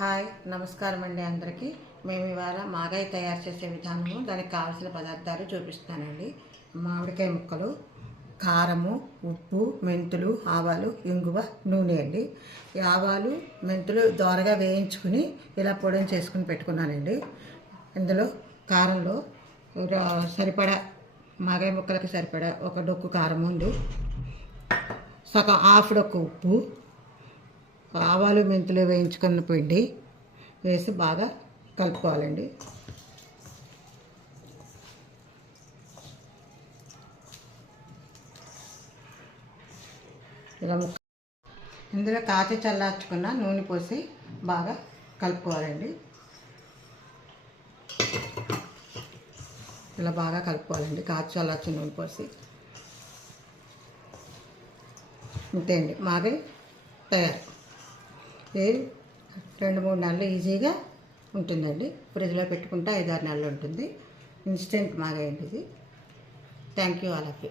Hi నమస్కారం అండి అందరికీ. మేము ఇవాళ మాగాయ తయారు చేసే విధానము, దానికి కావాల్సిన పదార్థాలు చూపిస్తానండి. మామిడికాయ ముక్కలు, కారము, ఉప్పు, మెంతులు, ఆవాలు, ఇంగువ, నూనె అండి. ఈ ఆవాలు మెంతులు దోరగా వేయించుకుని ఇలా పొడిని చేసుకుని పెట్టుకున్నానండి. ఇందులో కారంలో సరిపడా మాగాయ ముక్కలకి సరిపడా ఒక డొక్కు కారం ఉంది, సగం హాఫ్ డొక్కు ఉప్పు, ఆవాలు మెంతులు వేయించుకున్న పిండి వేసి బాగా కలుపుకోవాలండి. ఇలా ఇందులో కాచి చల్లార్చుకున్న నూనె పోసి బాగా కలుపుకోవాలండి. ఇలా బాగా కలుపుకోవాలండి, కాచి చల్లార్చిన నూనె పోసి. అంతే అండి, మాగాయ తయారు. ఇది 2-3 నెలలు ఈజీగా ఉంటుందండి. ఫ్రిడ్జ్లో పెట్టుకుంటే 5-6 నెలలు ఉంటుంది. ఇన్స్టెంట్ మాగాయ అండి ఇది. Thank you all of you.